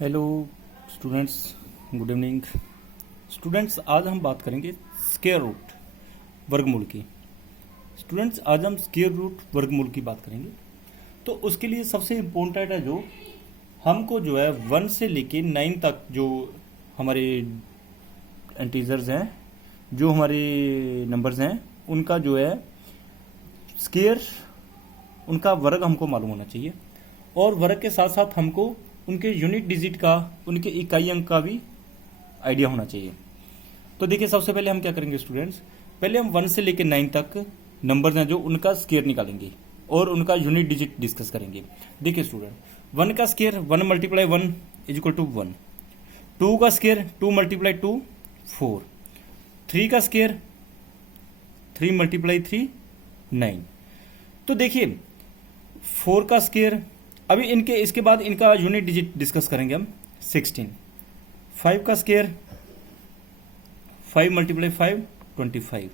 Hello students, good evening. Students, आज हम बात करेंगे स्क्वायर रूट, वर्गमूल की। स्टूडेंट्स, आज हम स्क्वायर रूट वर्गमूल की बात करेंगे। तो उसके लिए सबसे इम्पोर्टेंट है जो हमको जो है 1 से लेके 9 तक जो हमारे इंटीजर्स हैं, जो हमारे नंबर्स हैं, उनका जो है स्क्वायर, उनका वर्ग हमको मालूम होना चाहिए। और वर्ग के साथ साथ हमको उनके यूनिट डिजिट का, उनके इकाई अंक का भी आइडिया होना चाहिए। तो देखिए, सबसे पहले हम क्या करेंगे स्टूडेंट्स, पहले हम 1 से लेकर 9 तक नंबर्स हैं जो उनका स्क्वायर निकालेंगे और उनका यूनिट डिजिट डिस्कस करेंगे। देखिए स्टूडेंट, 1 का square 1 multiply 1 is equal to 1। 2 का स्क्वायर 2 मल्टीप्लाई 2 4। 3 का स्क्वायर 3 मल्टीप्लाई 3 9। तो देखिए 4 का स्क्वायर, अभी इनके इसके बाद इनका यूनिट डिजिट डिस्कस करेंगे हम 16। 5 का स्क्वायर 5 मल्टीप्लाई 5 25।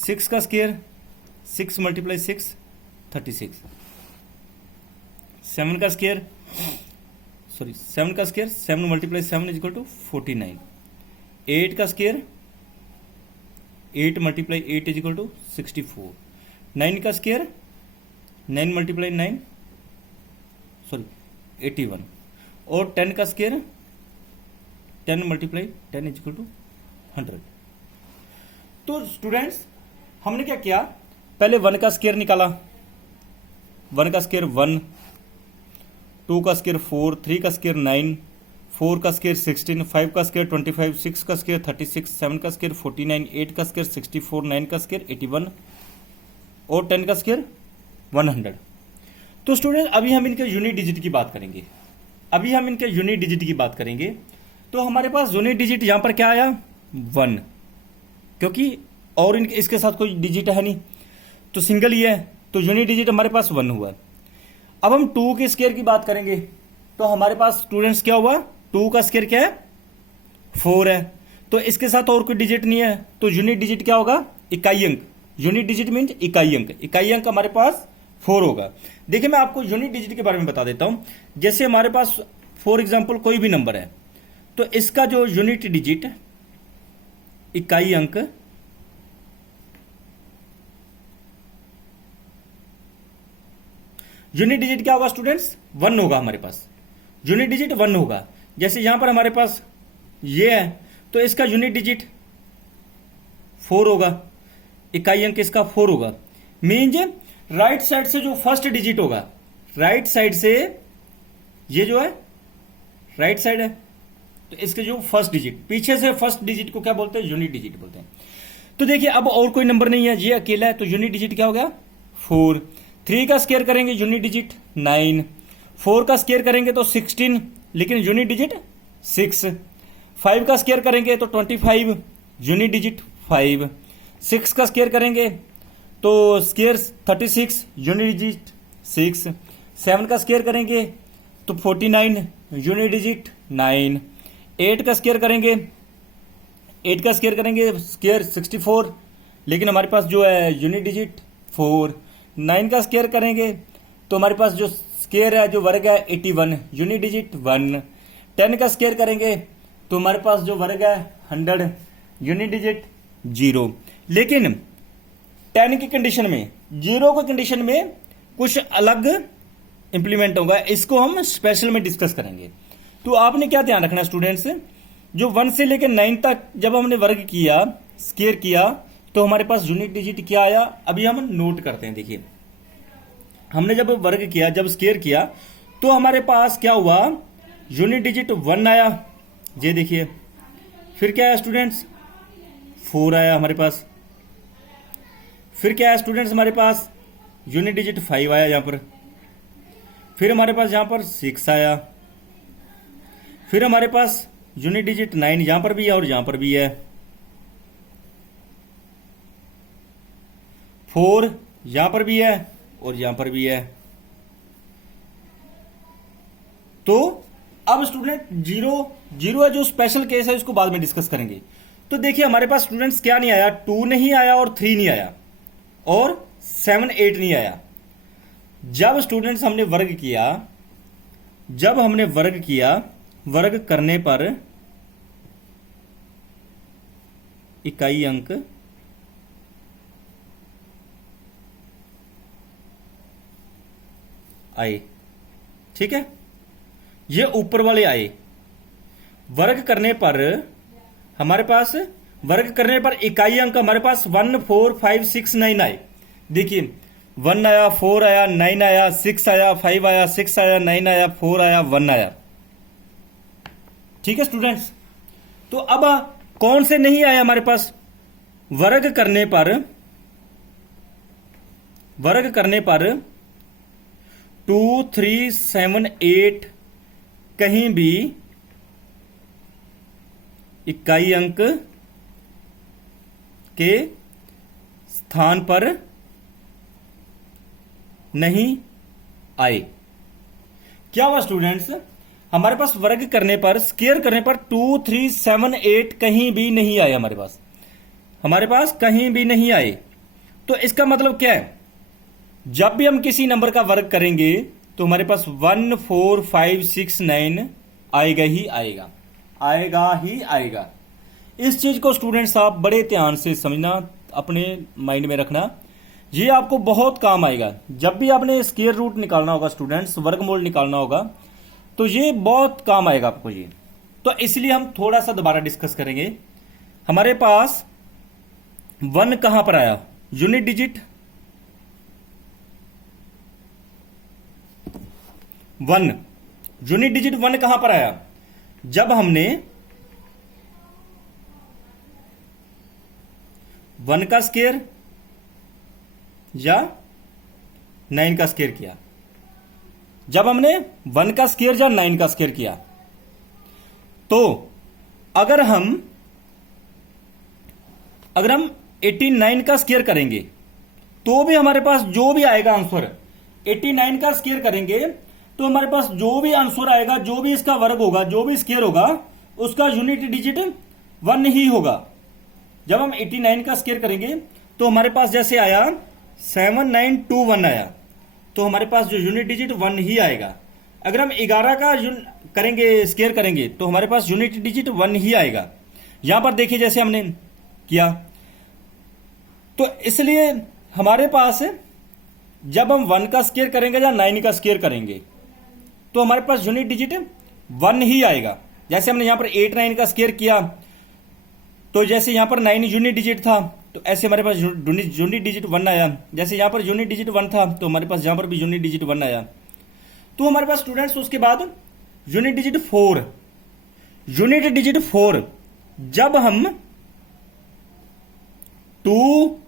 6 का स्क्वायर 6 मल्टीप्लाई 6 36। 7 का square 7 multiply 7 is equal to 49। 8 का square 8 multiply 8 is equal to 64। 9 का स्क्वायर 9 मल्टीप्लाई 9 81। और 10 का square 10 multiply 10 is equal to 100। तो स्टूडेंट्स, हमने क्या किया, पहले 1 का स्क्वायर निकाला। 1 का स्क्वायर 1, 2 का स्क्वायर 4, 3 का स्क्वायर 9, 4 का स्क्वायर 16, 5 का स्क्वायर 25, 6 का स्क्वायर 36, 7 का स्क्वायर 49, 8 का स्क्वायर 64, 9 का स्क्वायर 81 और 10 का स्क्वायर 100। तो स्टूडेंट, अभी हम इनके यूनिट डिजिट की बात करेंगे। तो हमारे पास यूनिट डिजिट यहां पर क्या आया 1, क्योंकि और इनके इसके साथ कोई डिजिट है नहीं, तो सिंगल ही है, तो यूनिट डिजिट हमारे पास 1 हुआ। अब हम 2 के स्क्वायर की बात करेंगे, तो हमारे पास स्टूडेंट्स क्या हुआ, 2 का स्क्वायर क्या है 4 है, तो इसके साथ और कोई डिजिट नहीं है, तो यूनिट डिजिट क्या होगा, इकाई अंक। यूनिट डिजिट मीन्स इकाई अंक हमारे पास 4 होगा। देखिए, मैं आपको यूनिट डिजिट के बारे में बता देता हूं। जैसे हमारे पास फॉर एग्जांपल कोई भी नंबर है, तो इसका जो यूनिट डिजिट इकाई अंक यूनिट डिजिट क्या होगा स्टूडेंट्स, 1 होगा। हमारे पास यूनिट डिजिट 1 होगा। जैसे यहां पर हमारे पास ये है, तो इसका यूनिट डिजिट 4 होगा, इकाई अंक इसका 4 होगा। मीन्स राइट साइड से जो फर्स्ट डिजिट होगा, राइट साइड से ये जो है राइट साइड है, तो इसके जो फर्स्ट डिजिट, पीछे से फर्स्ट डिजिट को क्या बोलते हैं, यूनिट डिजिट बोलते हैं। तो देखिए, अब और कोई नंबर नहीं है, ये अकेला है, तो यूनिट डिजिट क्या हो गया 4। 3 का स्क्वायर करेंगे यूनिट डिजिट 9। 4 का स्क्वायर करेंगे तो 16, लेकिन यूनिट डिजिट 6। 5 का स्क्वायर करेंगे तो 25, यूनिट डिजिट 5। 6 का स्क्वायर करेंगे तो स्क्वायर 36, यूनिट डिजिट 6। 7 का स्क्वायर करेंगे तो 49, यूनिट डिजिट 9। 8 का स्क्वायर करेंगे स्क्वायर 64, लेकिन हमारे पास जो है यूनिट डिजिट 4। 9 का स्क्वायर करेंगे तो हमारे पास जो स्क्वायर है, जो वर्ग है 81, यूनिट डिजिट 1। 10 का स्क्वायर करेंगे तो हमारे पास जो वर्ग है 100, यूनिट डिजिट 0। लेकिन 10 की कंडीशन में, 0 की कंडीशन में कुछ अलग इंप्लीमेंट होगा, इसको हम स्पेशल में डिस्कस करेंगे। तो आपने क्या ध्यान रखना स्टूडेंट्स, जो 1 से लेकर 9 तक जब हमने वर्ग किया, स्क्वायर किया, तो हमारे पास यूनिट डिजिट क्या आया, अभी हम नोट करते हैं। देखिए, हमने जब वर्ग किया, जब स्क्वायर किया, तो हमारे पास क्या हुआ, यूनिट डिजिट 1 आया, ये देखिए। फिर क्या आया स्टूडेंट्स, 4 आया हमारे पास। फिर क्या है स्टूडेंट्स, हमारे पास यूनिट डिजिट 5 आया यहां पर। फिर हमारे पास यहां पर 6 आया। फिर हमारे पास यूनिट डिजिट 9 यहां पर भी है और यहां पर भी है। 4 यहां पर भी है और यहां पर भी है। तो अब स्टूडेंट 0 है, जो स्पेशल केस है, इसको बाद में डिस्कस करेंगे। तो देखिए, हमारे पास स्टूडेंट्स क्या नहीं आया, 2 नहीं आया और 3 नहीं आया और 7 8 नहीं आया। जब स्टूडेंट्स हमने वर्ग किया, वर्ग करने पर इकाई अंक आए। ठीक है, ये ऊपर वाले आए। वर्ग करने पर हमारे पास वर्ग करने पर इकाई अंक हमारे पास 1 4 5 6 9 आए। देखिए 1 आया, 4 आया, 9 आया, 6 आया, 5 आया, 6 आया, 9 आया, 4 आया, 1 आया। ठीक है स्टूडेंट्स, तो अब कौन से नहीं आए हमारे पास? वर्ग करने पर 2 3 7 8 कहीं भी इकाई अंक के स्थान पर नहीं आए। क्या हुआ स्टूडेंट्स? हमारे पास वर्ग करने पर, स्क्वायर करने पर 2 3 7 8 कहीं भी नहीं आए। हमारे पास कहीं भी नहीं आए। तो इसका मतलब क्या है? जब भी हम किसी नंबर का वर्ग करेंगे तो हमारे पास 1 4 5 6 9 आएगा ही आएगा। इस चीज को स्टूडेंट्स आप बड़े ध्यान से समझना, अपने माइंड में रखना, ये आपको बहुत काम आएगा। जब भी आपने स्क्वायर रूट निकालना होगा स्टूडेंट्स, वर्गमूल निकालना होगा, तो ये बहुत काम आएगा आपको ये। तो इसलिए हम थोड़ा सा दोबारा डिस्कस करेंगे। हमारे पास 1 कहां पर आया? यूनिट डिजिट 1, यूनिट डिजिट 1 कहां पर आया? जब हमने 1 का स्क्वायर या 9 का स्क्वायर किया। जब हमने 1 का स्क्वायर या 9 का स्क्वायर किया, तो अगर हम 89 का स्क्वायर करेंगे तो भी हमारे पास जो भी आएगा आंसर, 89 का स्क्वायर करेंगे तो हमारे पास जो भी आंसर आएगा, जो भी इसका वर्ग होगा, जो भी स्क्वायर होगा, उसका यूनिट डिजिट 1 ही होगा। जब हम 89 का स्क्वायर करेंगे तो हमारे पास जैसे आया 7921 आया, तो हमारे पास जो यूनिट डिजिट 1 ही आएगा। अगर हम 11 का करेंगे, स्क्वायर करेंगे, तो हमारे पास यूनिट डिजिट 1 ही आएगा। यहां पर देखिए जैसे हमने किया, तो इसलिए हमारे पास जब हम 1 का स्क्वायर करेंगे या 9 का स्क्वायर करेंगे तो हमारे पास यूनिट डिजिट 1 ही आएगा। जैसे हमने यहां पर 8 9 का स्क्वायर किया, तो जैसे यहां पर 9 यूनिट डिजिट था, तो ऐसे हमारे पास यूनिट डिजिट 1 आया। जैसे यहां पर यूनिट डिजिट 1 था, तो हमारे पास यहां पर भी यूनिट डिजिट 1 आया। तो हमारे पास स्टूडेंट्स उसके बाद यूनिट डिजिट 4, यूनिट डिजिट 4 जब हम 2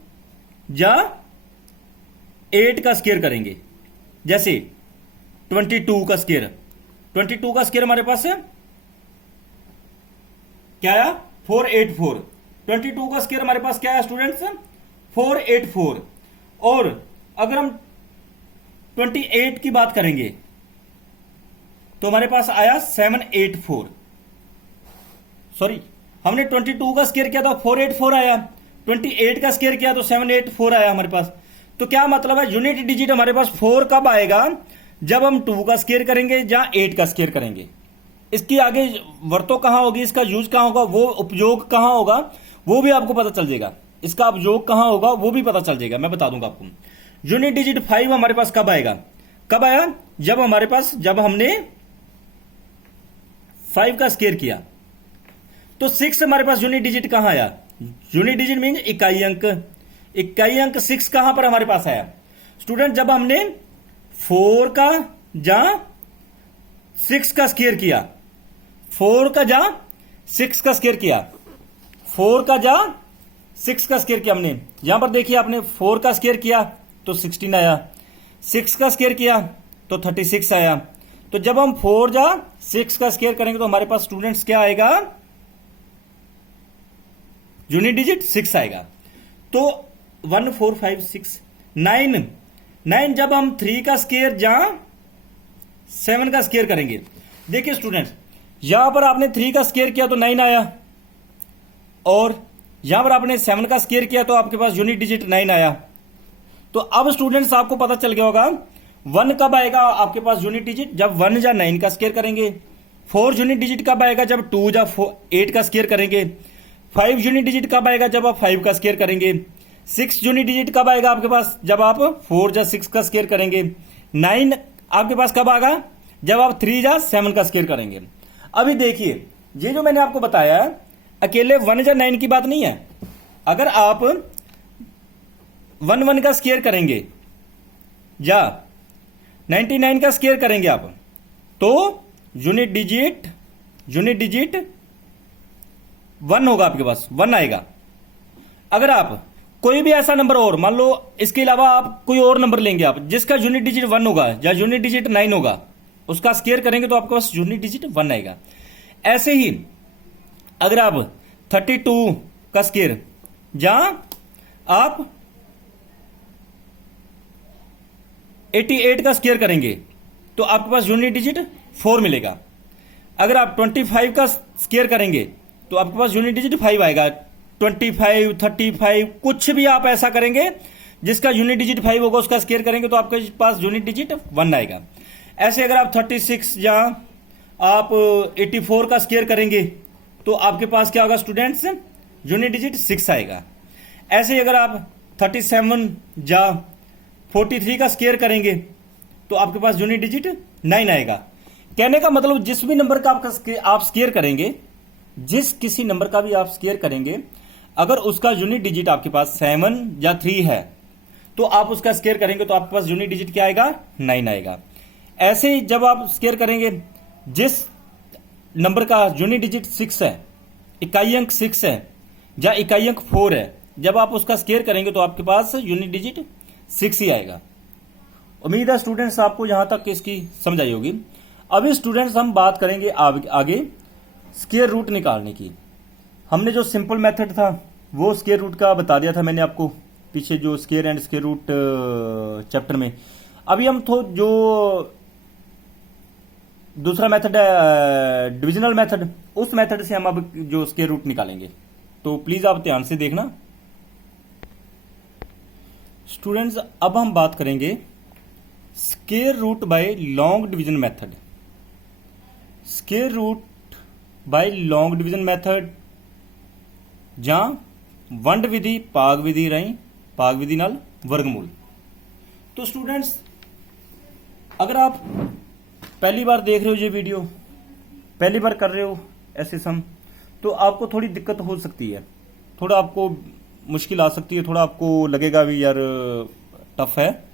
या 8 का स्क्वायर करेंगे, जैसे 22 का स्क्वायर, 22 का स्क्वायर हमारे पास है क्या आया? 484। 22 का स्क्वायर हमारे पास क्या है स्टूडेंट्स? 484। और अगर हम 28 की बात करेंगे तो हमारे पास आया 784। सॉरी, हमने 22 का स्क्वायर किया तो 484 आया, 28 का स्क्वायर किया तो 784 आया हमारे पास। तो क्या मतलब है? यूनिट डिजिट हमारे पास 4 कब आएगा? जब हम 2 का स्क्वायर करेंगे या 8 का स्क्वायर करेंगे। इसकी आगे वर्तों कहां होगी, इसका यूज कहां होगा, वो उपयोग कहां होगा, वो भी आपको पता चल जाएगा। इसका उपयोग कहां होगा वो भी पता चल जाएगा, मैं बता दूंगा आपको। यूनिट डिजिट 5 हमारे पास कब आएगा? कब आया? जब हमारे पास, जब हमने 5 का स्क्वायर किया। तो 6 हमारे पास यूनिट डिजिट कहां आया? यूनिट डिजिट मीन इकाई अंक। इकाई अंक 6 कहां पर हमारे पास आया स्टूडेंट? जब हमने 4 का जा 6 का स्क्वायर किया, 4 का जा 6 का स्क्वायर किया, 4 का जा 6 का स्क्वायर किया हमने। यहां पर देखिए आपने 4 का स्क्वायर किया तो 16 आया, 6 का स्क्वायर किया तो 36 आया। तो जब हम 4 जा 6 का स्क्वायर करेंगे तो हमारे पास स्टूडेंट्स क्या आएगा? यूनिट डिजिट 6 आएगा। तो 1 4 5 6 9 जब हम 3 का स्क्वायर या 7 का स्क्वायर करेंगे। देखिए स्टूडेंट्स, यहां पर आपने 3 का स्क्वायर किया तो 9 आया, और यहां पर आपने 7 का स्क्वायर किया तो आपके पास यूनिट डिजिट 9 आया। तो अब स्टूडेंट्स आपको पता चल गया होगा 1 कब आएगा आपके पास यूनिट डिजिट? जब 1 या 9 का स्क्वायर करेंगे। 4 यूनिट डिजिट कब आएगा? जब 2 या 8 का स्क्वायर करेंगे। 5 यूनिट डिजिट कब आएगा? जब आप 5 का स्क्वायर करेंगे। 6 यूनिट डिजिट कब आएगा आपके पास? जब आप 4 या 6 का स्क्वायर करेंगे। 9 आपके पास कब आएगा? जब आप 3 या 7 का स्क्वायर करेंगे। अभी देखिए, ये जो मैंने आपको बताया अकेले 1 या 9 की बात नहीं है। अगर आप 1 का स्क्वायर करेंगे या 99 का स्क्वायर करेंगे आप, तो यूनिट डिजिट 1 होगा आपके पास, 1 आएगा। अगर आप कोई भी ऐसा नंबर और मान लो, इसके अलावा आप कोई और नंबर लेंगे आप जिसका यूनिट डिजिट 1 होगा या यूनिट डिजिट 9 होगा, उसका स्क्वायर करेंगे तो आपके पास यूनिट डिजिट 1 आएगा। ऐसे ही अगर आप 32 का स्क्वायर या आप 88 का स्क्वायर करेंगे तो आपके पास यूनिट डिजिट 4 मिलेगा। अगर आप 25 का स्क्वायर करेंगे तो आपके पास यूनिट डिजिट 5 आएगा। 25, 35 कुछ भी आप ऐसा करेंगे जिसका यूनिट डिजिट 5 होगा, उसका स्क्वायर करेंगे तो आपके पास यूनिट डिजिट 1 आएगा। ऐसे अगर आप 36 या आप 84 का स्क्वायर करेंगे तो आपके पास क्या होगा स्टूडेंट्स? यूनिट डिजिट 6 आएगा। ऐसे ही अगर आप 37 या 43 का स्क्वायर करेंगे तो आपके पास यूनिट डिजिट 9 आएगा। कहने का मतलब जिस भी नंबर का आप स्क्वायर करेंगे, जिस किसी नंबर का भी आप स्क्वायर करेंगे, अगर उसका यूनिट डिजिट आपके पास 7 या 3 है तो आप उसका स्क्वायर करेंगे तो आपके पास यूनिट डिजिट क्या आएगा? 9 आएगा। ऐसे ही जब आप स्क्वायर करेंगे जिस नंबर का यूनिट डिजिट 6 है, इकाई अंक 6 है या इकाई अंक 4 है, जब आप उसका स्क्वायर करेंगे तो आपके पास यूनिट डिजिट 6 ही आएगा। उम्मीद है स्टूडेंट्स आपको यहां तक इसकी समझ आई होगी। अभी स्टूडेंट्स हम बात करेंगे आगे स्क्वायर रूट निकालने की। हमने जो सिंपल मेथड था वो स्क्वायर रूट का बता दिया था मैंने आपको पीछे, जो square and square root chapter में। अभी हम जो दूसरा मेथड है डिविजनल मेथड, उस मेथड से हम अब जो स्क्वायर रूट निकालेंगे, तो प्लीज आप ध्यान से देखना स्टूडेंट्स। अब हम बात करेंगे square root by long division method. Square root by long division method ਜਾਂ ਵੰਡ विधि ਭਾਗ विधि ਰਾਹੀਂ ਭਾਗ विधि ਨਾਲ वर्गमूल। तो स्टूडेंट्स अगर आप पहली बार देख रहे हो ये वीडियो, पहली बार कर रहे हो ऐसे सम, तो आपको थोड़ी दिक्कत हो सकती है, थोड़ा आपको मुश्किल आ सकती है, थोड़ा आपको लगेगा भी यार टफ है।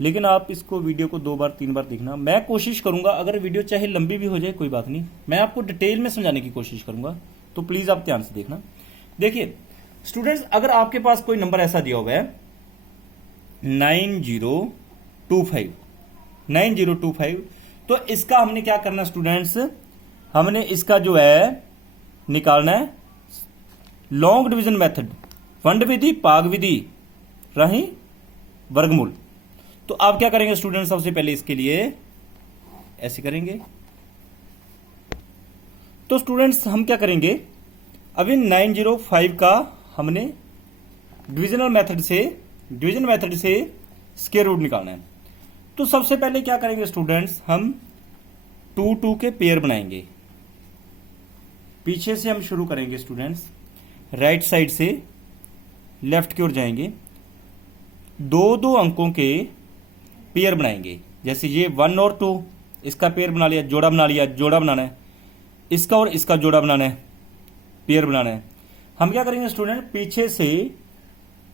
लेकिन आप इसको वीडियो को 2 बार 3 बार देखना। मैं कोशिश करूंगा, अगर वीडियो चाहे लंबी भी हो जाए कोई बात नहीं, मैं आपको डिटेल में समझाने की कोशिश करूंगा, तो प्लीज आप ध्यान से देखना। देखिए स्टूडेंट्स, अगर आपके पास कोई नंबर ऐसा दिया हुआ है 9025, तो इसका हमने क्या करना स्टूडेंट्स, हमने इसका जो है निकालना है लॉन्ग डिवीजन मेथड, वंड विधि भाग विधि राही वर्गमूल। तो आप क्या करेंगे स्टूडेंट्स, सबसे पहले इसके लिए ऐसे करेंगे। तो स्टूडेंट्स हम क्या करेंगे, अभी 905 का हमने डिविजन मेथड से स्क्वायर रूट निकालना है। तो सबसे पहले क्या करेंगे स्टूडेंट्स, हम 2 के पेयर बनाएंगे। पीछे से हम शुरू करेंगे स्टूडेंट्स, राइट साइड से लेफ्ट की ओर जाएंगे, 2 अंकों के पेयर बनाएंगे। जैसे ये 1 और 2, इसका पेयर बना लिया, जोड़ा बना लिया, जोड़ा बनाना है, इसका और इसका जोड़ा बनाना है, पेयर बनाना है। हम क्या करेंगे स्टूडेंट, पीछे से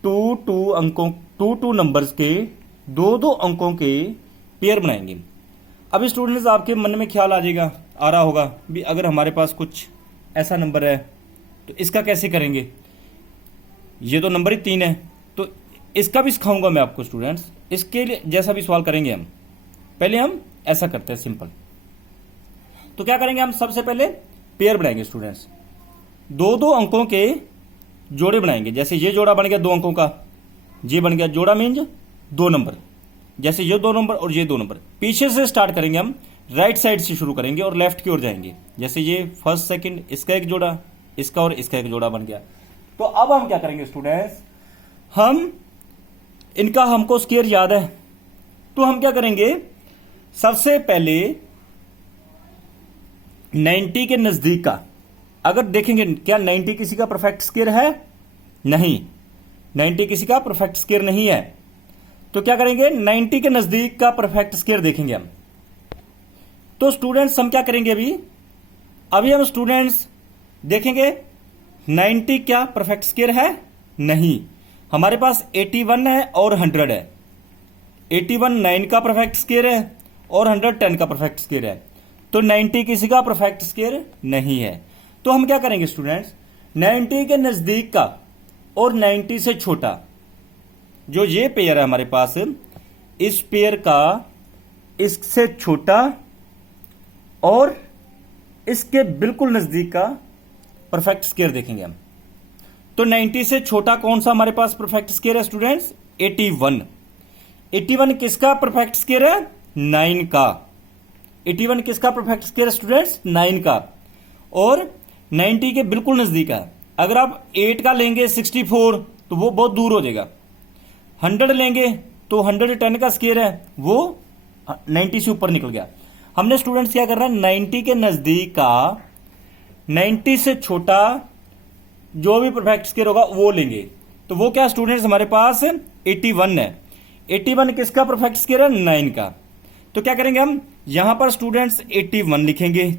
2 नंबर्स के 2 अंकों के पेयर बनाएंगे। अभी स्टूडेंट्स आपके मन में ख्याल आ रहा होगा भी अगर हमारे पास कुछ ऐसा नंबर है तो इसका कैसे करेंगे, ये तो नंबर ही 3 है, तो इसका भी सिखाऊंगा मैं आपको स्टूडेंट्स। इसके लिए जैसा भी सवाल करेंगे हम, पहले हम ऐसा करते हैं सिंपल। तो क्या करेंगे, हम सबसे पहले पेयर बनाएंगे स्टूडेंट्स, 2 अंकों के जोड़े बनाएंगे। जैसे ये जोड़ा बन गया 2 अंकों का, ये बन गया जोड़ा मीन्स 2 नंबर। जैसे ये 2 नंबर और ये 2 नंबर, पीछे से स्टार्ट करेंगे हम, राइट साइड से शुरू करेंगे और लेफ्ट की ओर जाएंगे। जैसे ये फर्स्ट सेकंड, इसका एक जोड़ा, इसका और इसका एक जोड़ा बन गया। तो अब हम क्या करेंगे स्टूडेंट्स, हम इनका हमको स्क्वायर याद है, तो हम क्या करेंगे, सबसे पहले 90 के नजदीक का अगर देखेंगे, क्या 90 किसी का परफेक्ट स्क्वायर है? नहीं, 90 किसी का परफेक्ट स्क्वायर नहीं है। तो क्या करेंगे, 90 के नजदीक का परफेक्ट स्क्वायर देखेंगे हम। तो स्टूडेंट्स हम क्या करेंगे, अभी हम स्टूडेंट्स देखेंगे 90 क्या परफेक्ट स्क्वायर है? नहीं, हमारे पास 81 है और 100 है। 81 9 का परफेक्ट स्क्वायर है और 100 10 का परफेक्ट स्क्वायर है। तो 90 किसी का परफेक्ट स्क्वायर नहीं है। तो हम क्या करेंगे स्टूडेंट्स, 90 के नजदीक का और 90 से छोटा जो ये पेयर है हमारे पास, इस पेयर का इससे छोटा और इसके बिल्कुल नजदीक का परफेक्ट स्क्वायर देखेंगे हम। तो 90 से छोटा कौन सा हमारे पास परफेक्ट स्क्वायर है स्टूडेंट्स? 81। 81 किसका परफेक्ट स्क्वायर है? 9 का। 81 किसका परफेक्ट स्क्वायर है स्टूडेंट्स? 9 का। और 90 के बिल्कुल नजदीक है। अगर आप 8 का लेंगे 64 तो वो बहुत दूर हो जाएगा। 100 लेंगे तो 110 का स्क्वायर है, वो 90 से ऊपर निकल गया। हमने स्टूडेंट्स क्या करना है, 90 के नजदीक का 90 से छोटा जो भी परफेक्ट स्क्वायर होगा वो लेंगे। तो वो क्या स्टूडेंट्स हमारे पास 81 है। 81 किसका परफेक्ट स्क्वायर है? 9 का। तो क्या करेंगे हम, यहां पर स्टूडेंट्स 81 लिखेंगे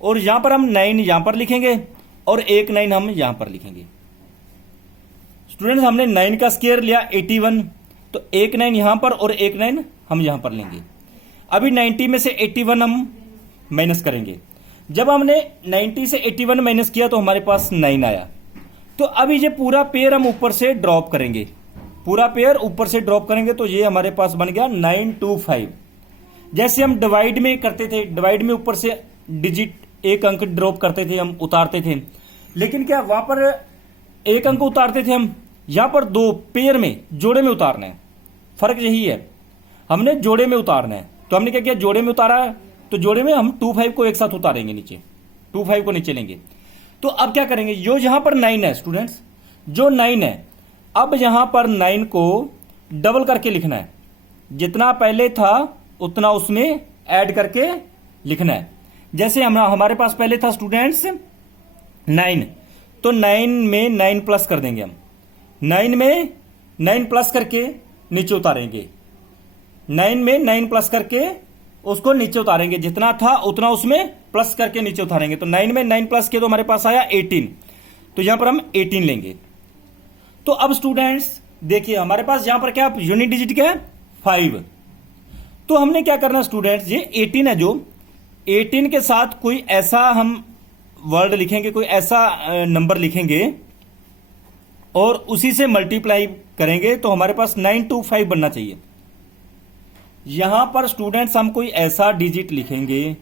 और यहां पर हम 9 यहां पर लिखेंगे और एक 9 हम यहां पर लिखेंगे। स्टूडेंट्स हमने 9 का स्क्वायर लिया 81, तो एक 9 यहां पर और एक 9 हम यहां पर लेंगे। अभी 90 में से 81 हम माइनस करेंगे। जब हमने 90 से 81 माइनस किया तो हमारे पास 9 आया। तो अभी ये पूरा पेयर हम ऊपर से ड्रॉप करेंगे, पूरा पेयर ऊपर से ड्रॉप करेंगे तो ये हमारे पास बन गया 925। जैसे हम डिवाइड में करते थे, डिवाइड में ऊपर से डिजिट एक अंक ड्रॉप करते थे, हम उतारते थे। लेकिन क्या वहां पर एक अंक उतारते थे हम, यहां पर दो पेयर में जोड़े में उतारना है। फर्क यही है, हमने जोड़े में उतारना है। तो हमने क्या किया, जोड़े में उतारा, तो जोड़े में हम 25 को एक साथ उतारेंगे नीचे, 25 को नीचे लेंगे। तो अब क्या करेंगे, जो यहां पर 9 है स्टूडेंट्स, जो 9 है, अब यहां पर 9 को डबल करके लिखना है। जितना पहले था उतना उसमें ऐड करके लिखना है। जैसे हमारे पास पहले था स्टूडेंट्स 9, तो 9 में 9 प्लस कर देंगे हम। 9 में 9 प्लस करके नीचे उतारेंगे। 9 में 9 प्लस करके उसको नीचे उतारेंगे, जितना था उतना उसमें प्लस करके नीचे उतारेंगे। तो 9 में 9 प्लस किया तो हमारे पास आया 18, तो यहां पर हम 18 लेंगे। तो अब स्टूडेंट्स देखिए हमारे पास यहां पर क्या यूनिट डिजिट क्या है, 5। तो हमने क्या करना स्टूडेंट्स, ये 18 है, जो 18 के साथ कोई ऐसा हम वर्ड लिखेंगे, कोई ऐसा नंबर लिखेंगे और उसी से मल्टीप्लाई करेंगे तो हमारे पास 925 बनना चाहिए। यहां पर स्टूडेंट्स हम कोई ऐसा डिजिट लिखेंगे,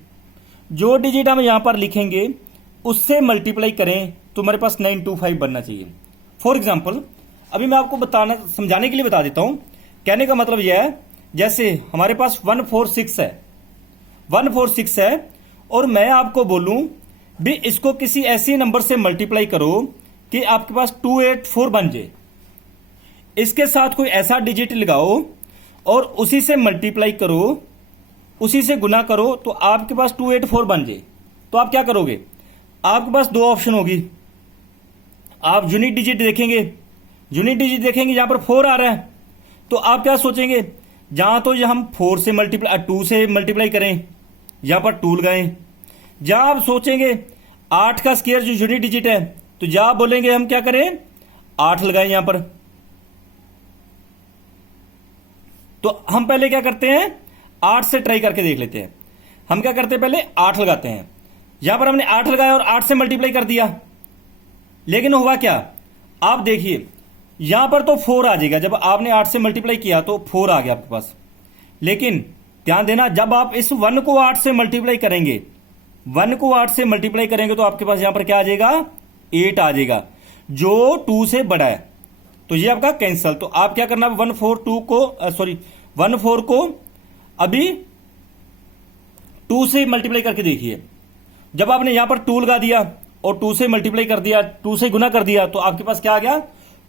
जो डिजिट हम यहां पर लिखेंगे उससे मल्टीप्लाई करें तो हमारे पास 925 बनना चाहिए। फॉर एग्जाम्पल अभी मैं आपको समझाने के लिए बता देता हूं। कहने का मतलब यह है, जैसे हमारे पास 146 है, 146 है और मैं आपको बोलूं भी इसको किसी ऐसे नंबर से मल्टीप्लाई करो कि आपके पास 284 बन जाए। इसके साथ कोई ऐसा डिजिट लगाओ और उसी से मल्टीप्लाई करो, उसी से गुना करो तो आपके पास 284 बन जाए। तो आप क्या करोगे, आपके पास दो ऑप्शन होगी। आप यूनिट डिजिट देखेंगे, यूनिट डिजिट देखेंगे जहां पर 4 आ रहा है तो आप क्या सोचेंगे, जहां तो हम 4 से मल्टीप्लाई 2 से मल्टीप्लाई करें, यहां पर 2 लगाएं। जहां आप सोचेंगे 8 का स्क्वायर जो यूनिट डिजिट है, तो जहां आप बोलेंगे हम क्या करें, 8 लगाएं यहां पर। तो हम पहले क्या करते हैं, 8 से ट्राई करके देख लेते हैं। हम क्या करते हैं, पहले 8 लगाते हैं। यहां पर हमने 8 लगाया और 8 से मल्टीप्लाई कर दिया, लेकिन हुआ क्या, आप देखिए यहां पर तो 4 आ जाएगा। जब आपने 8 से मल्टीप्लाई किया तो 4 आ गया आपके पास। लेकिन ध्यान देना, जब आप इस 1 को 8 से मल्टीप्लाई करेंगे, 1 को 8 से मल्टीप्लाई करेंगे तो आपके पास यहां पर क्या आ जाएगा, 8 आ जाएगा, जो 2 से बड़ा है। तो ये आपका कैंसल। तो आप क्या करना, 142 को अभी 2 से मल्टीप्लाई करके देखिए। जब आपने यहां पर 2 लगा दिया और 2 से मल्टीप्लाई कर दिया, 2 से गुना कर दिया, तो आपके पास क्या आ गया,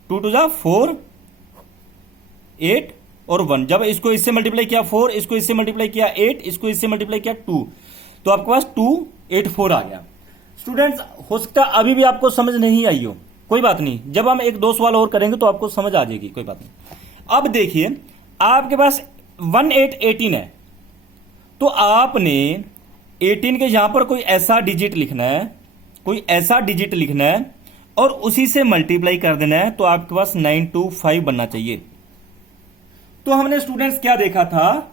2 2 जा 4, 8 और 1। जब इसको इससे मल्टीप्लाई किया 4, इसको इससे मल्टीप्लाई किया 8, इसको इससे मल्टीप्लाई किया 2, तो आपके पास 2 84 आ गया। स्टूडेंट्स हो सकता है अभी भी आपको समझ नहीं आई हो, कोई बात नहीं, जब हम एक दो सवाल और करेंगे तो आपको समझ आ जाएगी, कोई बात नहीं। अब देखिए आपके पास 1818 है, तो आपने 18 के यहां पर कोई ऐसा डिजिट लिखना है, कोई ऐसा डिजिट लिखना है और उसी से मल्टीप्लाई कर देना है, तो आपके पास 925 बनना चाहिए। तो हमने स्टूडेंट्स क्या देखा था,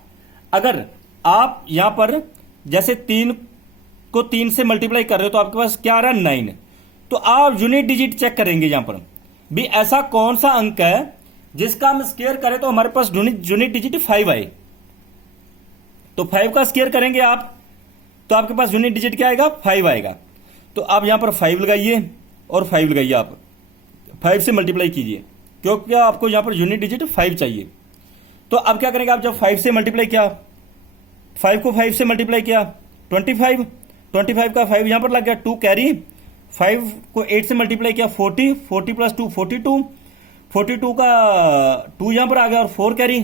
अगर आप यहां पर जैसे 3 को 3 से मल्टीप्लाई कर रहे हो तो आपके पास क्या आ रहा है 9, तो आप यूनिट डिजिट चेक करेंगे यहां पर भी ऐसा कौन सा अंक है जिसका हम स्क्वायर करें तो हमारे पास यूनिट डिजिट 5 आए। तो 5 का स्क्वायर करेंगे आप तो आपके पास यूनिट डिजिट क्या आएगा 5 आएगा। तो आप यहां पर 5 लगाइए और 5 लगाइए, आप 5 से मल्टीप्लाई कीजिए क्योंकि आपको यहां पर यूनिट डिजिट 5 चाहिए। तो अब क्या करेंगे आप, जब 5 से मल्टीप्लाई किया, 5 को 5 से मल्टीप्लाई किया 25, 25 का 5 यहां पर लग गया, 2 कैरी, 5 को 8 से मल्टीप्लाई किया 40, 40 प्लस 2 42, 42 का 2 यहां पर आ गया और 4 कैरी।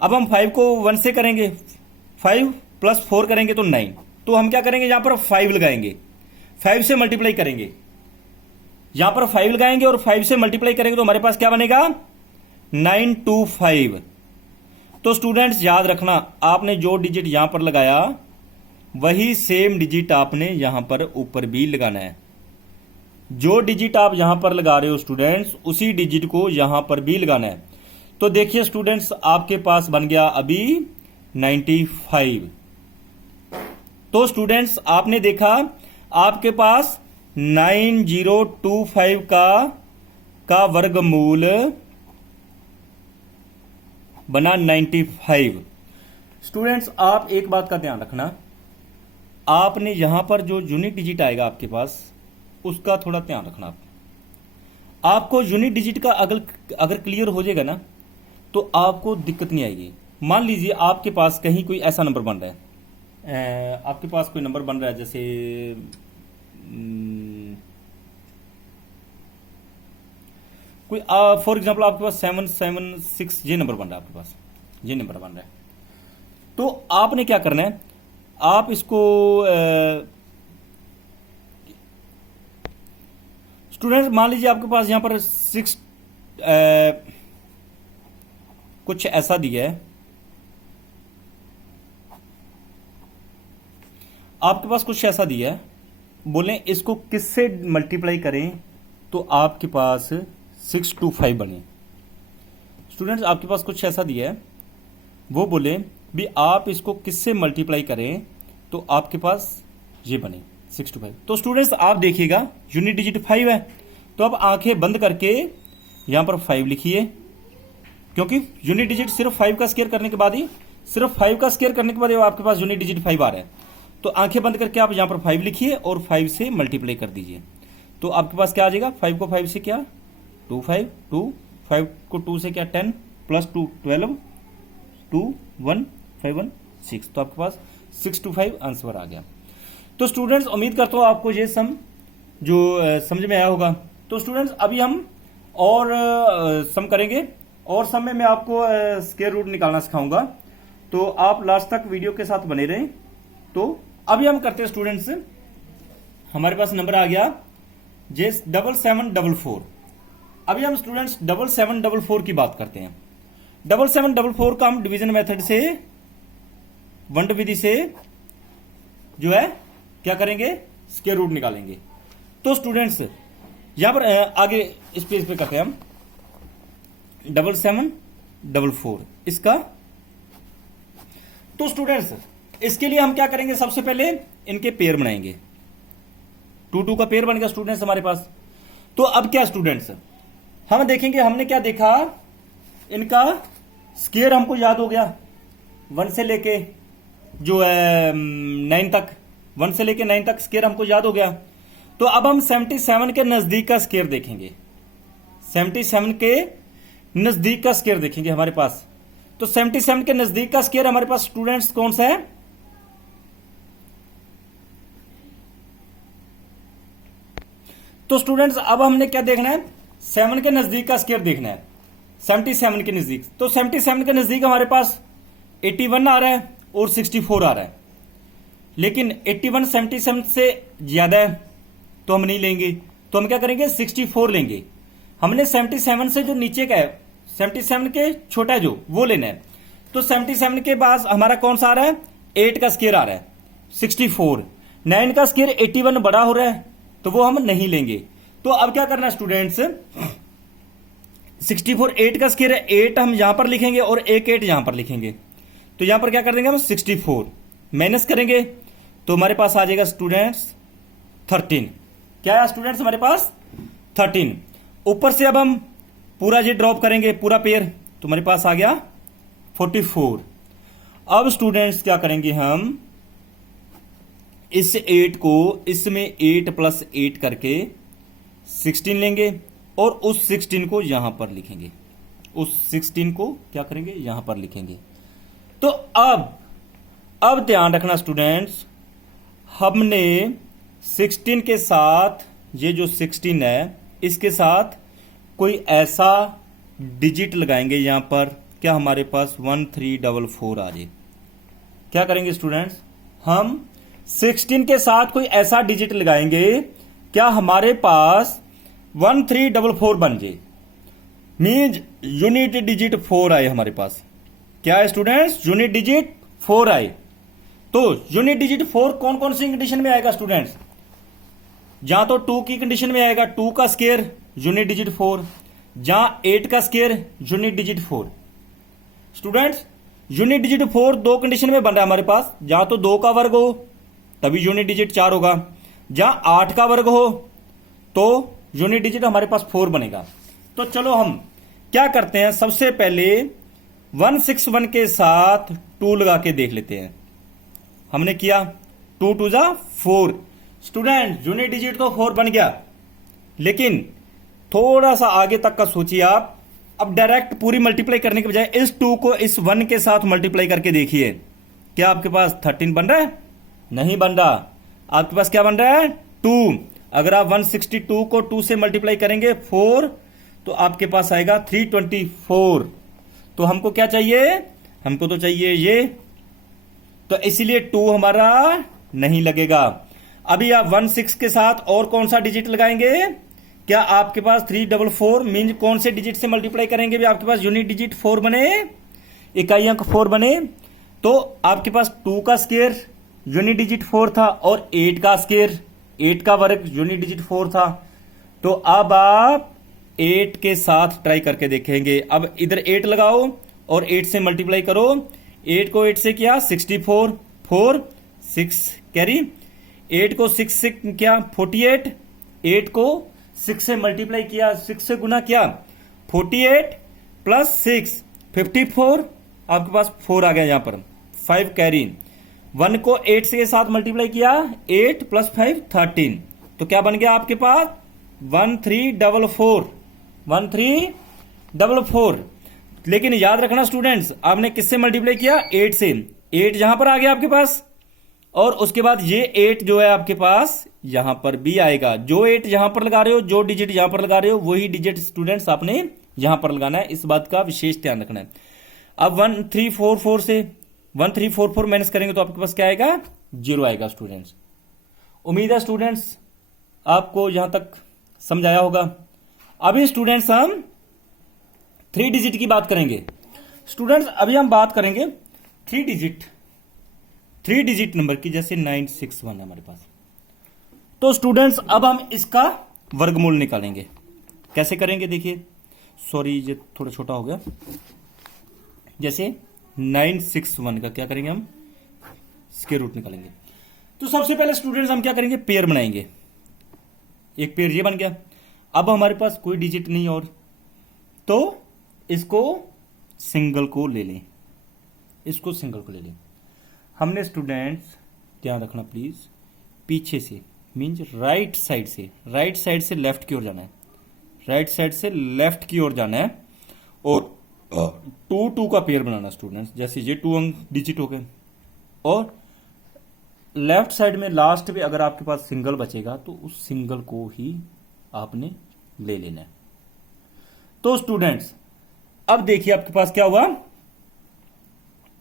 अब हम 5 को 1 से करेंगे, 5 प्लस 4 करेंगे तो 9, तो हम क्या करेंगे यहां पर 5 लगाएंगे, 5 से मल्टीप्लाई करेंगे, यहां पर 5 लगाएंगे और 5 से मल्टीप्लाई करेंगे तो हमारे पास क्या बनेगा 925। तो स्टूडेंट्स याद रखना, आपने जो डिजिट यहां पर लगाया वही सेम डिजिट आपने यहां पर ऊपर भी लगाना है। जो डिजिट आप यहां पर लगा रहे हो स्टूडेंट्स, उसी डिजिट को यहां पर भी लगाना है। तो देखिए स्टूडेंट्स आपके पास बन गया अभी 95। तो स्टूडेंट्स आपने देखा आपके पास 9025 का वर्गमूल बना 95। स्टूडेंट्स आप एक बात का ध्यान रखना, आपने यहां पर जो यूनिट डिजिट आएगा आपके पास उसका थोड़ा ध्यान रखना। आपको यूनिट डिजिट का अगर क्लियर हो जाएगा ना तो आपको दिक्कत नहीं आएगी। मान लीजिए आपके पास कहीं कोई ऐसा नंबर बन रहा है, आपके पास कोई नंबर बन रहा है जैसे कोई फॉर एग्जांपल आपके पास 776 ये नंबर बन रहा है, आपके पास ये नंबर बन रहा है। तो आपने क्या करना है, आप इसको स्टूडेंट मान लीजिए आपके पास यहां पर 6 कुछ ऐसा दिया है, आपके पास कुछ ऐसा दिया है, बोले इसको किससे मल्टीप्लाई करें तो आपके पास 625 बने। स्टूडेंट्स आपके पास कुछ ऐसा दिया है, वो बोले भी आप इसको किससे मल्टीप्लाई करें तो आपके पास ये बने 625। तो स्टूडेंट्स आप देखिएगा यूनिट डिजिट 5 है, तो अब आंखें बंद करके यहां पर 5 लिखिए, क्योंकि यूनिट डिजिट सिर्फ 5 का स्क्वायर करने के बाद ही, सिर्फ 5 का स्क्वायर करने के बाद आपके पास यूनिट डिजिट 5 आ रहा है। तो आंखें बंद करके आप यहां पर 5 लिखिए और 5 से मल्टीप्लाई कर दीजिए, तो आपके पास क्या आ जाएगा, 5 को 5 से क्या 25, 2 5 को 2 से क्या 10 प्लस 2 12 2 1 5 1 6, तो आपके पास 625 आंसर आ गया। तो स्टूडेंट्स उम्मीद करता हूं आपको ये सम जो समझ में आया होगा। तो स्टूडेंट्स अभी हम और सम करेंगे, और सम में मैं आपको स्क्वायर रूट निकालना सिखाऊंगा, तो आप लास्ट तक वीडियो के साथ बने रहें। तो अभी हम करते हैं स्टूडेंट्स, हमारे पास नंबर आ गया जे 7744। अभी हम स्टूडेंट्स 7744 की बात करते हैं। 7744 का हम डिवीजन मेथड से, वंड विधि से जो है क्या करेंगे, स्क्वायर रूट निकालेंगे। तो स्टूडेंट्स यहां पर आगे इस पेज पे करते हैं हम 7744 इसका। तो स्टूडेंट्स इसके लिए हम क्या करेंगे, सबसे पहले इनके पेयर बनाएंगे। 2 2 का पेयर बन गया स्टूडेंट्स हमारे पास। तो अब क्या स्टूडेंट्स हम देखेंगे, हमने क्या देखा, इनका स्क्वायर हमको याद हो गया 1 से लेके जो है 9 तक, 1 से लेके 9 तक स्क्वायर हमको याद हो गया। तो अब हम 77 के नजदीक का स्क्वायर देखेंगे, 77 के नजदीक का स्क्वायर देखेंगे हमारे पास। तो 77 के नजदीक का स्क्वायर हमारे पास स्टूडेंट्स कौन सा है, तो स्टूडेंट्स अब हमने क्या देखना है, 7 के नजदीक का स्क्वायर देखना है, 77 के नजदीक। तो 77 के नजदीक हमारे पास 81 आ रहा है और 64 आ रहा है। लेकिन 81 77 से ज्यादा है तो हम नहीं लेंगे, तो हम क्या करेंगे 64 लेंगे। हमने 77 से जो नीचे का है, 77 के छोटा है जो, वो लेना है। तो 77 के बाद हमारा कौन सा आ रहा है, 8 का स्क्वायर आ रहा है 64, 9 का स्क्वायर 81 बड़ा हो रहा है तो वो हम नहीं लेंगे। तो अब क्या करना है स्टूडेंट्स, 64 8 का स्क्वायर है, 8 हम यहां पर लिखेंगे और एक 8 यहां पर लिखेंगे। तो यहां पर क्या कर देंगे हम 64 माइनस करेंगे तो हमारे पास आ जाएगा स्टूडेंट्स 13। क्या है स्टूडेंट्स हमारे पास 13। ऊपर से अब हम पूरा ये ड्रॉप करेंगे पूरा पेयर, तो हमारे पास आ गया 44। अब स्टूडेंट्स क्या करेंगे, हम इस 8 को इसमें 8 प्लस 8 करके 16 लेंगे और उस 16 को यहां पर लिखेंगे, उस 16 को क्या करेंगे यहां पर लिखेंगे। तो अब ध्यान रखना स्टूडेंट्स, हमने 16 के साथ ये जो 16 है इसके साथ कोई ऐसा डिजिट लगाएंगे यहां पर, क्या हमारे पास 1344 आ जाए। क्या करेंगे स्टूडेंट्स, हम 16 के साथ कोई ऐसा डिजिट लगाएंगे क्या हमारे पास 1344 बन जाए, मीन्स यूनिट डिजिट 4 आए हमारे पास। क्या है स्टूडेंट्स, यूनिट डिजिट 4 आए। तो यूनिट डिजिट 4 कौन कौन सी कंडीशन में आएगा स्टूडेंट्स, जहां तो 2 की कंडीशन में आएगा, 2 का स्क्वायर यूनिट डिजिट 4, जहां 8 का square unit digit 4। Students unit digit 4 दो कंडीशन में बन रहा है हमारे पास, जहां तो 2 का वर्ग हो तभी यूनिट डिजिट 4 होगा, जहां 8 का वर्ग हो तो यूनिट डिजिट हमारे पास 4 बनेगा। तो चलो हम क्या करते हैं, सबसे पहले 161 के साथ 2 लगा के देख लेते हैं। हमने किया 2 2 जा 4। स्टूडेंट यूनिट डिजिट तो 4 बन गया, लेकिन थोड़ा सा आगे तक का सोचिए आप। अब डायरेक्ट पूरी मल्टीप्लाई करने के बजाय इस 2 को इस 1 के साथ मल्टीप्लाई करके देखिए, क्या आपके पास 13 बन रहा है, नहीं बन रहा। आपके पास क्या बन रहा है 2। अगर आप 162 को 2 से मल्टीप्लाई करेंगे 4 तो आपके पास आएगा 324। तो हमको क्या चाहिए, हमको तो चाहिए ये, तो इसीलिए 2 हमारा नहीं लगेगा। अभी आप 16 के साथ और कौन सा डिजिट लगाएंगे, क्या आपके पास 344 मीन कौन से डिजिट से मल्टीप्लाई करेंगे भी आपके पास यूनिट डिजिट 4 बने, इकाई अंक 4 बने। तो आपके पास 2 का स्क्वायर यूनिट डिजिट 4 था और 8 का स्क्वायर 8 का वर्ग यूनिट डिजिट 4 था। तो अब आप 8 के साथ ट्राई करके देखेंगे। अब इधर 8 लगाओ और 8 से मल्टीप्लाई करो, 8 को 8 से किया 64, 4 6 कैरी, 8 को 6 से क्या 48, 8 को 6 से मल्टीप्लाई किया, 6 से गुना किया 48 प्लस 6 54, आपके पास 4 आ गया यहां पर, 5 कैरी। 1 को 8 के साथ मल्टीप्लाई किया 8 प्लस 5 13, तो क्या बन गया आपके पास 1344, 1344। लेकिन याद रखना स्टूडेंट्स, आपने किससे मल्टीप्लाई किया 8 से, 8 यहां पर आ गया आपके पास और उसके बाद ये 8 जो है आपके पास यहां पर भी आएगा। जो 8 यहां पर लगा रहे हो, जो डिजिट यहां पर लगा रहे हो, वही डिजिट स्टूडेंट्स आपने यहां पर लगाना है, इस बात का विशेष ध्यान रखना है। अब 1344 से 1344 माइनस करेंगे तो आपके पास क्या आएगा 0 आएगा स्टूडेंट्स। उम्मीद है स्टूडेंट्स आपको यहां तक समझाया होगा। अभी स्टूडेंट्स हम 3 डिजिट की बात करेंगे। स्टूडेंट्स अभी हम बात करेंगे 3 डिजिट नंबर की, जैसे 961 है हमारे पास। तो स्टूडेंट्स अब हम इसका वर्गमूल निकालेंगे। कैसे करेंगे देखिए, सॉरी ये थोड़ा छोटा हो गया। जैसे 961 का क्या करेंगे हम स्क्वायर रूट निकालेंगे। तो सबसे पहले स्टूडेंट्स हम क्या करेंगे, पेयर बनाएंगे। एक पेयर ये बन गया। अब हमारे पास कोई डिजिट नहीं और, तो इसको सिंगल को ले लें, इसको सिंगल को ले लें। हमने स्टूडेंट्स ध्यान रखना प्लीज, पीछे से मीन्स राइट साइड से, राइट साइड से लेफ्ट की ओर जाना है, राइट साइड से लेफ्ट की ओर जाना है और 2 2 का पेयर बनाना स्टूडेंट्स। जैसे ये 2 अंक डिजिट हो गए और लेफ्ट साइड में लास्ट में अगर आपके पास सिंगल बचेगा तो उस सिंगल को ही आपने ले लेना है। तो स्टूडेंट्स अब देखिए आपके पास क्या हुआ,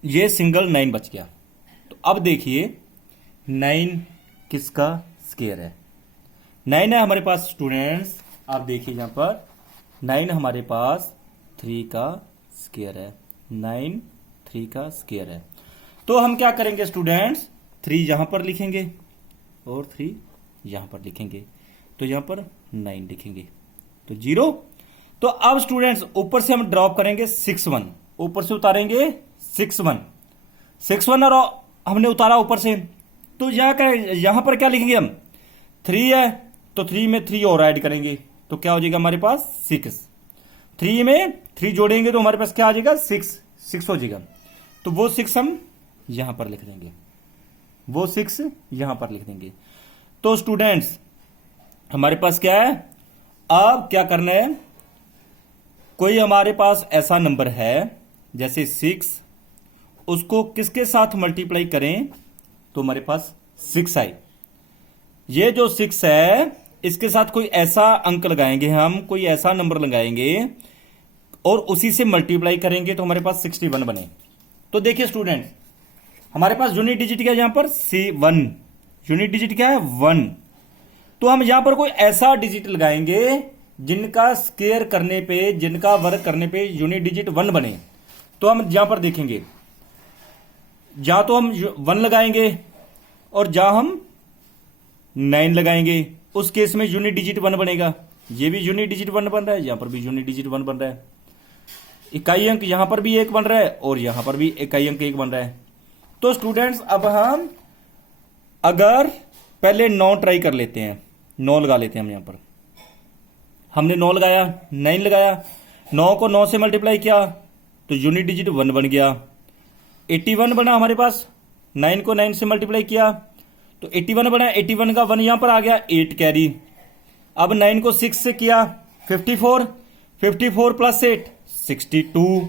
ये सिंगल 9 बच गया। तो अब देखिए 9 किसका स्क्वायर है? 9 है हमारे पास स्टूडेंट्स, आप देखिए यहां पर 9 हमारे पास 3 का स्क्वायर है। 9 3 का स्क्वायर है। तो हम क्या करेंगे स्टूडेंट्स, 3 यहां पर लिखेंगे और 3 यहां पर लिखेंगे, तो यहां पर 9 लिखेंगे, तो 0। तो अब स्टूडेंट्स ऊपर से हम ड्रॉप करेंगे 6 1, ऊपर से उतारेंगे 6 1, 6 1 और हमने उतारा ऊपर से, तो यहां पर क्या लिखेंगे हम, 3 है तो 3 में 3 और ऐड करेंगे, तो क्या हो जाएगा हमारे पास 6। 3 में 3 जोड़ेंगे तो हमारे पास क्या आ जाएगा 6 हो जाएगा, तो वो 6 हम यहां पर लिख देंगे, वो 6 यहां पर लिख देंगे। तो स्टूडेंट्स हमारे पास क्या है, अब क्या करना है, कोई हमारे पास ऐसा नंबर है जैसे 6, उसको किसके साथ मल्टीप्लाई करें तो हमारे पास 6 आए। ये जो 6 है इसके साथ कोई ऐसा अंक लगाएंगे हम, कोई ऐसा नंबर लगाएंगे और उसी से मल्टीप्लाई करेंगे तो हमारे पास 61 बने। तो देखिए स्टूडेंट हमारे पास यूनिट डिजिट क्या है यहां पर, C1, यूनिट डिजिट क्या है 1। तो हम यहां पर कोई ऐसा डिजिट लगाएंगे जिनका स्क्वायर करने पे, जिनका वर्ग करने पे यूनिट डिजिट 1 बने। तो हम यहां पर देखेंगे, जहां तो हम 1 लगाएंगे और जहां हम 9 लगाएंगे, उस केस में यूनिट डिजिट 1 बनेगा। ये भी यूनिट डिजिट 1 बन रहा है, यहां पर भी यूनिट डिजिट 1 बन रहा है, इकाई अंक यहां पर भी 1 बन रहा है और यहां पर भी इकाई अंक 1 बन रहा है। तो स्टूडेंट्स अब हम अगर पहले 9 ट्राई कर लेते हैं, 9 लगा लेते हैं हम, यहां पर हमने 9 लगाया, 9 लगाया, 9 को 9 से मल्टीप्लाई किया तो यूनिट डिजिट 1 बन गया, 81 बना हमारे पास। 9 को 9 से मल्टीप्लाई किया तो 81 बना, 81 का 1 यहां पर आ गया, 8 कैरी। अब 9 को 6 से किया 54, 54 प्लस 8 62,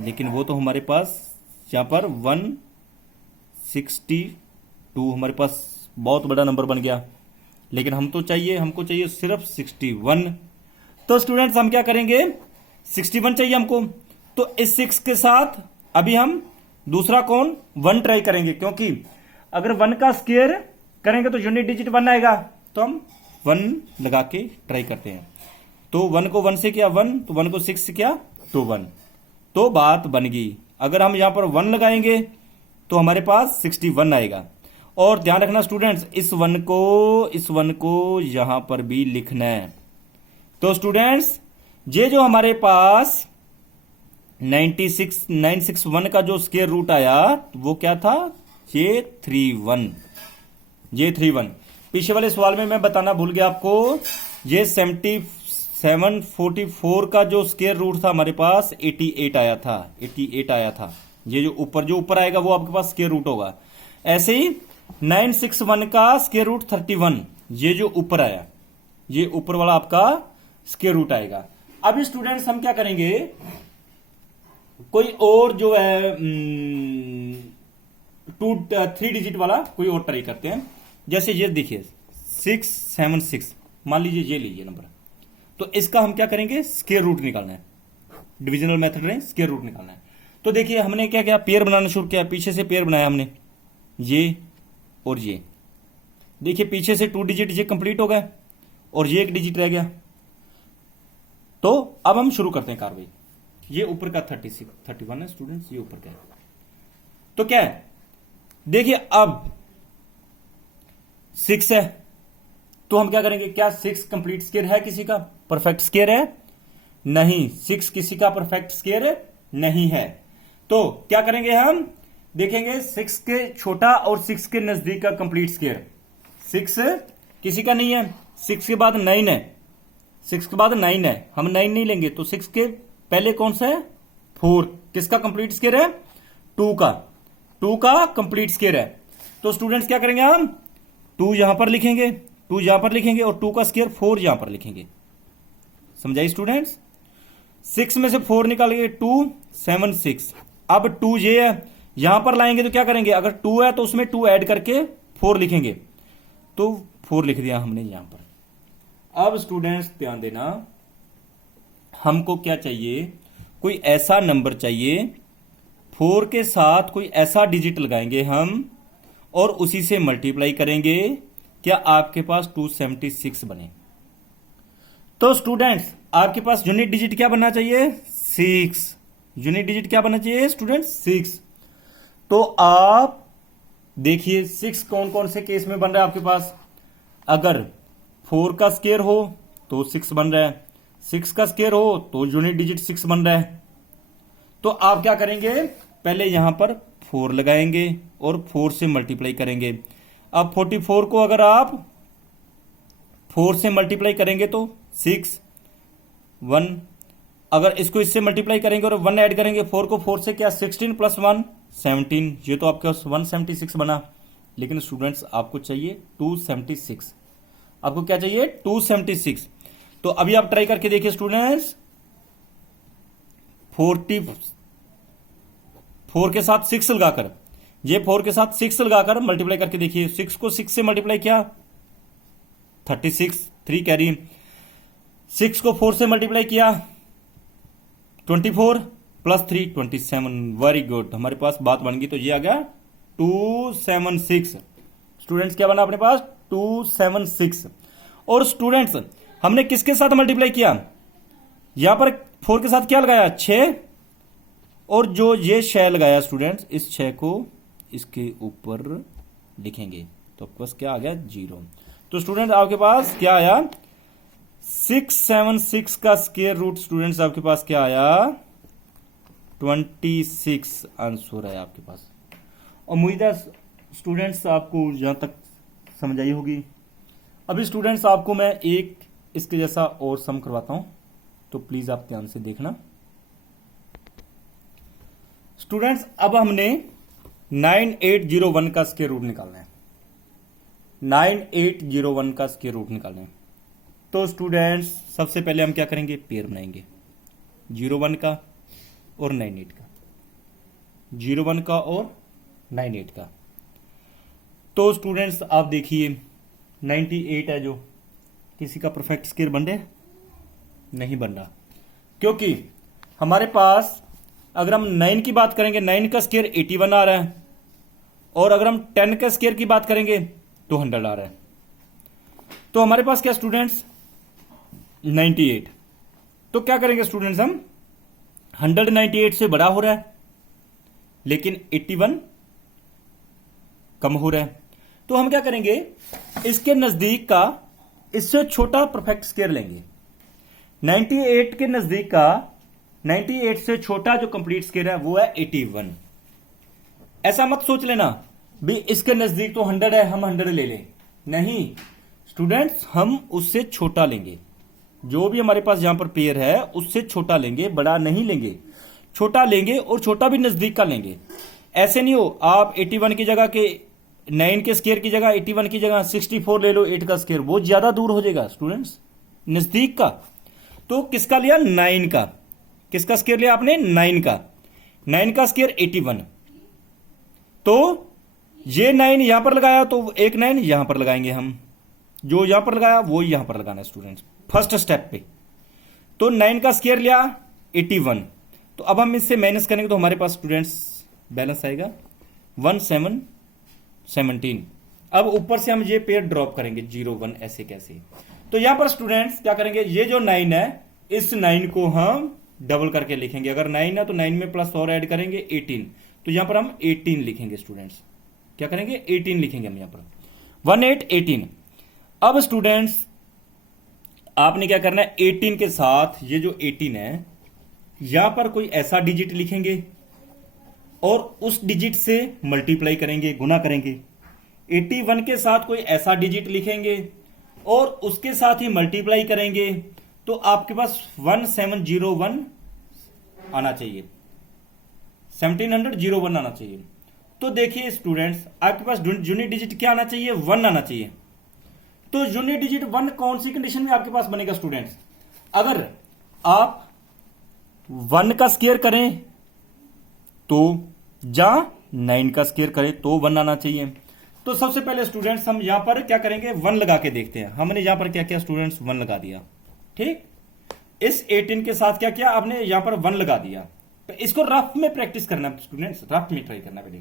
लेकिन वो तो हमारे पास यहां पर 162 हमारे पास बहुत बड़ा नंबर बन गया, लेकिन हमको चाहिए सिर्फ 61। तो स्टूडेंट्स हम क्या करेंगे, 61 चाहिए हमको, तो इस 6 के साथ अभी हम दूसरा कौन 1 ट्राई करेंगे, क्योंकि अगर 1 का स्क्वायर करेंगे तो यूनिट डिजिट 1 आएगा, तो हम 1 लगा के ट्राई करते हैं। तो 1 को 1 से किया 1, तो 1 को 6 से किया तो 1, तो बात बन गई। अगर हम यहां पर 1 लगाएंगे तो हमारे पास 61 आएगा। और ध्यान रखना स्टूडेंट्स, इस 1 को यहां पर भी लिखना है। तो स्टूडेंट्स ये जो हमारे पास 961 का जो स्क्वायर रूट आया वो क्या था, ये 31। पीछे वाले सवाल में मैं बताना भूल गया आपको, ये 744 का जो स्क्वायर रूट था हमारे पास 88 आया था। ये जो ऊपर आएगा वो आपके पास स्क्वायर रूट होगा। ऐसे ही 961 का स्क्वायर रूट 31, ये जो ऊपर आया, ये ऊपर वाला आपका स्क्वायर रूट आएगा। अभी स्टूडेंट्स हम क्या करेंगे, कोई और जो है 3 डिजिट वाला कोई और ट्राई करते हैं। जैसे ये देखिए 676, मान लीजिए ये लीजिए नंबर, तो इसका हम क्या करेंगे, स्क्वायर रूट निकालना है, डिविजनल मेथड में स्क्वायर रूट निकालना है। तो देखिए हमने क्या किया, पेयर बनाना शुरू किया, पीछे से पेयर बनाया हमने, ये और ये, देखिए पीछे से 2 डिजिट ये कंप्लीट हो गए और ये 1 डिजिट रह गया। तो अब हम शुरू करते हैं कार्रवाई। ये ऊपर का 31 है स्टूडेंट्स, ये ऊपर का है, तो क्या है, देखिए अब 6 है, तो हम क्या करेंगे, क्या 6 कंप्लीट स्क्वायर है किसी का, परफेक्ट स्क्वायर है? नहीं, 6 किसी का परफेक्ट स्क्वायर नहीं है। तो क्या करेंगे, हम देखेंगे 6 के छोटा और 6 के नजदीक का कंप्लीट स्क्वायर। 6 किसी का नहीं है, 6 के बाद 9 है, 6 के बाद 9 है, हम 9 नहीं लेंगे, तो 6 के पहले कौन सा है, 4, किसका कंप्लीट स्क्वायर है, 2 का कंप्लीट स्क्वायर है। तो स्टूडेंट्स क्या करेंगे, हम 2 यहां पर लिखेंगे, 2 यहां पर लिखेंगे और 2 का स्क्वायर 4 यहां पर लिखेंगे। समझाइए स्टूडेंट्स, 6 में से 4 निकालेंगे 2 7 6। अब 2 ये है, यहां पर लाएंगे तो क्या करेंगे, अगर 2 है तो उसमें 2 ऐड करके 4 लिखेंगे, तो 4 लिख दिया हमने यहां पर। अब स्टूडेंट्स ध्यान देना, हमको क्या चाहिए, कोई ऐसा नंबर चाहिए, 4 के साथ कोई ऐसा डिजिट लगाएंगे हम और उसी से मल्टीप्लाई करेंगे, क्या आपके पास 276 बने। तो स्टूडेंट्स आपके पास यूनिट डिजिट क्या बनना चाहिए, 6। यूनिट डिजिट क्या बनना चाहिए स्टूडेंट्स, 6। तो आप देखिए 6 कौन कौन से केस में बन रहा है आपके पास। अगर 4 का स्क्वायर हो तो 6 बन रहा है, 6 का स्क्वायर हो तो यूनिट डिजिट 6 बन रहा है। तो आप क्या करेंगे, पहले यहां पर 4 लगाएंगे और 4 से मल्टीप्लाई करेंगे। अब 44 को अगर आप 4 से मल्टीप्लाई करेंगे तो 6 1, अगर इसको इससे मल्टीप्लाई करेंगे और 1 ऐड करेंगे 4 को 4 से, क्या 16 + 1 17, ये तो आपके पास 176 बना। लेकिन स्टूडेंट्स आपको चाहिए 276, आपको क्या चाहिए 276। तो अभी आप ट्राई करके देखिए स्टूडेंट्स, 44 के साथ 6 लगाकर, ये 4 के साथ 6 लगाकर मल्टीप्लाई करके देखिए। 6 को 6 से मल्टीप्लाई किया 36, 3 कैरी। 6 को 4 से मल्टीप्लाई किया 24 + 3 27। वेरी गुड, हमारे पास बात बन गई। तो ये आ गया 276। स्टूडेंट्स क्या बना अपने पास 276। और स्टूडेंट्स हमने किसके साथ मल्टीप्लाई किया, यहां पर 4 के साथ क्या लगाया 6, और जो ये 6 लगाया स्टूडेंट्स, इस 6 को इसके ऊपर लिखेंगे तो आपके पास क्या आ गया 0। तो स्टूडेंट आपके पास क्या आया 676 का स्क्वायर रूट, स्टूडेंट्स आपके पास क्या आया 26 आंसर है आपके पास। उम्मीद है स्टूडेंट्स आपको यहां तक समझ आई होगी। अभी स्टूडेंट्स आपको मैं एक इसके जैसा और सम करवाता हूं, तो प्लीज आप ध्यान से देखना। स्टूडेंट्स अब हमने 9801 का स्क्वायर रूट निकालना है, 9801 का स्क्वायर रूट निकालना है। तो स्टूडेंट्स सबसे पहले हम क्या करेंगे, पेयर बनाएंगे 01 का और 98 का, 01 का और 98 का। तो स्टूडेंट्स आप देखिए 98 है जो, किसी का परफेक्ट स्क्वायर बन रहा है, नहीं बन रहा, क्योंकि हमारे पास अगर हम 9 की बात करेंगे 9 का स्क्वायर 81 आ रहा है, और अगर हम 10 का स्क्वायर की बात करेंगे तो 100 आ रहा है। तो हमारे पास क्या स्टूडेंट्स 98। तो क्या करेंगे स्टूडेंट्स, हम 198 से बड़ा हो रहा है लेकिन 81 कम हो रहा है। तो हम क्या करेंगे, इसके नजदीक का इससे छोटा परफेक्ट स्क्वायर लेंगे। 98 के नजदीक का, 98 से छोटा जो कंप्लीट स्क्वायर है वो है 81। ऐसा मत सोच लेना भी इसके नजदीक तो 100 है हम 100 ले लें, नहीं स्टूडेंट्स, हम उससे छोटा लेंगे। जो भी हमारे पास यहां पर पेयर है उससे छोटा लेंगे, बड़ा नहीं लेंगे, छोटा लेंगे, और छोटा भी नजदीक का लेंगे। ऐसे नहीं हो आप 81 की जगह के 9 के स्क्वायर की जगह 81 की जगह 64 ले लो 8 का स्क्वायर, वो ज्यादा दूर हो जाएगा स्टूडेंट्स नजदीक का। तो किसका लिया 9 का, किसका स्क्वायर लिया आपने 9 का, 9 का स्क्वायर 81। तो ये 9 यहां पर लगाया तो एक 9 यहां पर लगाएंगे हम, जो यहां पर लगाया वो यहां पर लगाना है स्टूडेंट्स फर्स्ट स्टेप पे। तो 9 का स्क्वायर लिया 81, तो अब हम इससे माइनस करेंगे तो हमारे पास स्टूडेंट्स बैलेंस आएगा 1717। अब ऊपर से हम ये पेयर ड्रॉप करेंगे 01 ऐसे कैसे। तो यहां पर स्टूडेंट्स क्या करेंगे, ये जो 9 है इस 9 को हम डबल करके लिखेंगे। अगर 9 है तो 9 में प्लस और ऐड करेंगे 18, तो यहां पर हम 18 लिखेंगे स्टूडेंट्स। क्या करेंगे 18 लिखेंगे हम यहां पर 1818। अब स्टूडेंट्स आपने क्या करना है, 18 के साथ ये जो 18 है यहां पर कोई ऐसा डिजिट लिखेंगे और उस डिजिट से मल्टीप्लाई करेंगे, गुना करेंगे। 81 के साथ कोई ऐसा डिजिट लिखेंगे और उसके साथ ही मल्टीप्लाई करेंगे, तो आपके पास 1701 आना चाहिए, 1701 आना चाहिए। तो देखिए स्टूडेंट्स आपके पास यूनिट डिजिट क्या आना चाहिए, 1 आना चाहिए। तो यूनिट डिजिट 1 कौन सी कंडीशन में आपके पास बनेगा स्टूडेंट्स, अगर आप 1 का स्क्वायर करें तो, या 9 का स्क्वायर करें तो 1 आना चाहिए। तो सबसे पहले स्टूडेंट्स हम यहां पर क्या करेंगे 1 लगा के देखते हैं। हमने यहां पर क्या किया स्टूडेंट्स 1 लगा दिया, ठीक। इस 18 के साथ क्या किया आपने यहां पर 1 लगा दिया। तो इसको रफ में प्रैक्टिस करना स्टूडेंट्स, रफ में ट्राई करना पहले।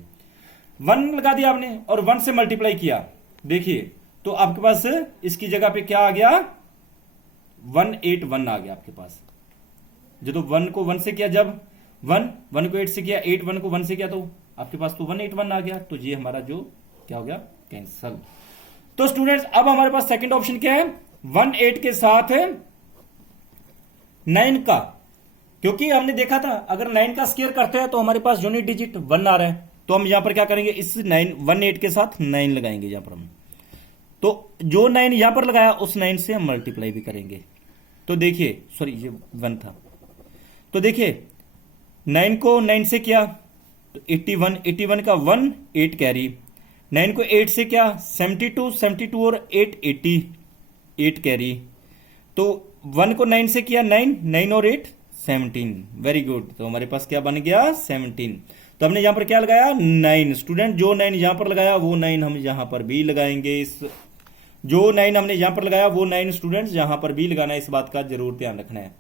1 लगा दिया आपने और 1 से मल्टीप्लाई किया, देखिए तो आपके पास इसकी जगह पे क्या आ गया, 181 आ गया आपके पास। जो 1 को 1 से किया, जब 1 को 8 से किया, 8 1 को 1 से किया, तो आपके पास तो 181 आ गया। तो ये हमारा जो क्या हो गया, कैंसल। तो स्टूडेंट्स अब हमारे पास सेकंड ऑप्शन क्या है, 18 के साथ 9 का, क्योंकि हमने देखा था अगर 9 का स्क्वायर करते हैं तो हमारे पास यूनिट डिजिट 1 आ रहा है, तो हम यहां पर क्या करेंगे, इस 18 के साथ 9 लगाएंगे यहां पर हम। तो जो 9 यहां पर लगाया उस 9 से हम मल्टीप्लाई भी करेंगे। तो देखिए, सॉरी ये 1 था, तो देखिए 9 को 9 से किया तो 81, 81 का 1 8 कैरी, 9 को 8 से क्या 72, 72 और 8 80, 8 कैरी। तो 1 को 9 से किया 9, 9 और 8 17, वेरी गुड। तो हमारे पास क्या बन गया, 17। तो हमने यहां पर क्या लगाया, 9। स्टूडेंट जो 9 यहां पर लगाया वो 9 हम यहां पर भी लगाएंगे। इस जो 9 हमने यहां पर लगाया वो 9 स्टूडेंट्स यहां पर भी लगाना है, इस बात का जरूर ध्यान रखना है।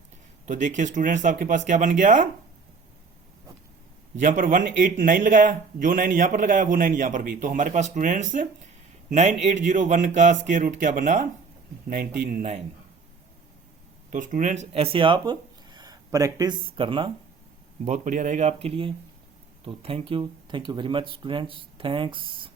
तो देखिए स्टूडेंट्स आपके पास क्या बन गया, यहां पर 189 लगाया, जो 9 यहां पर लगाया वो 9 यहां पर भी। तो हमारे पास स्टूडेंट्स 9801 का स्क्वायर रूट क्या बना, 99। तो स्टूडेंट्स ऐसे आप प्रैक्टिस करना, बहुत बढ़िया रहेगा आपके लिए। तो thank you very much students, thanks.